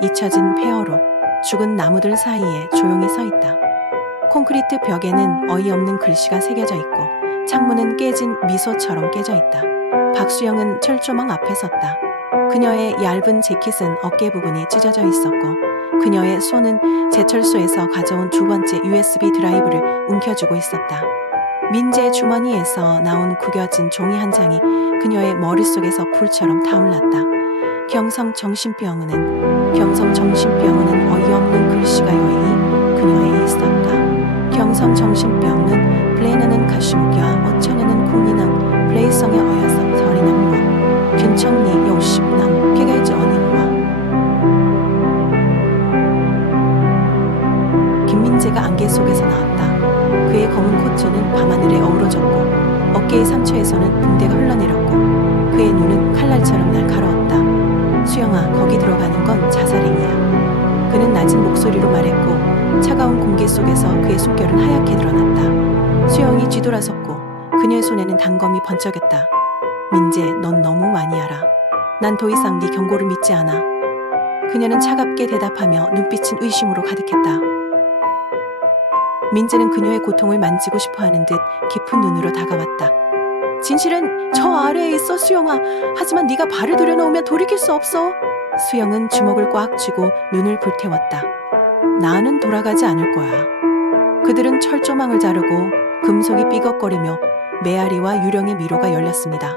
잊혀진 폐허로 죽은 나무들 사이에 조용히 서 있다. 콘크리트 벽에는 어이없는 글씨가 새겨져 있고 창문은 깨진 미소처럼 깨져 있다. 박수영은 철조망 앞에 섰다. 그녀의 얇은 재킷은 어깨 부분이 찢어져 있었고 그녀의 손은 제철소에서 가져온 두 번째 USB 드라이브를 움켜쥐고 있었다. 민재 주머니에서 나온 구겨진 종이 한 장이 그녀의 머릿속에서 불처럼 타올랐다. 경성 정신병원은 경성 정신병원은 어이없는 글씨가 여인이 그녀에 있었다. 경성 정신병은 플레이너는 가시묵이와 어처녀는 국민왕 플레이성에 어여서 서리남과 균청리 여우십남 개갈지 어니와 김민재가 안개 속에서 나왔다. 그의 검은 코트는 밤하늘에 어우러졌고 어깨의 상처에서는 붕대가 흘러내렸고 그의 눈은 칼날처럼 날카로웠다. 수영아, 거기 들어가는 건 자살행위야. 그는 낮은 목소리로 말했고 차가운 공기 속에서 그의 숨결은 하얗게 드러났다. 수영이 뒤돌아섰고 그녀의 손에는 단검이 번쩍였다. 민재, 넌 너무 많이 알아. 난 더 이상 네 경고를 믿지 않아. 그녀는 차갑게 대답하며 눈빛은 의심으로 가득했다. 민재는 그녀의 고통을 만지고 싶어 하는 듯 깊은 눈으로 다가왔다. 진실은 저 아래에 있어 수영아. 하지만 네가 발을 들여놓으면 돌이킬 수 없어. 수영은 주먹을 꽉 쥐고 눈을 불태웠다. 나는 돌아가지 않을 거야. 그들은 철조망을 자르고 금속이 삐걱거리며 메아리와 유령의 미로가 열렸습니다.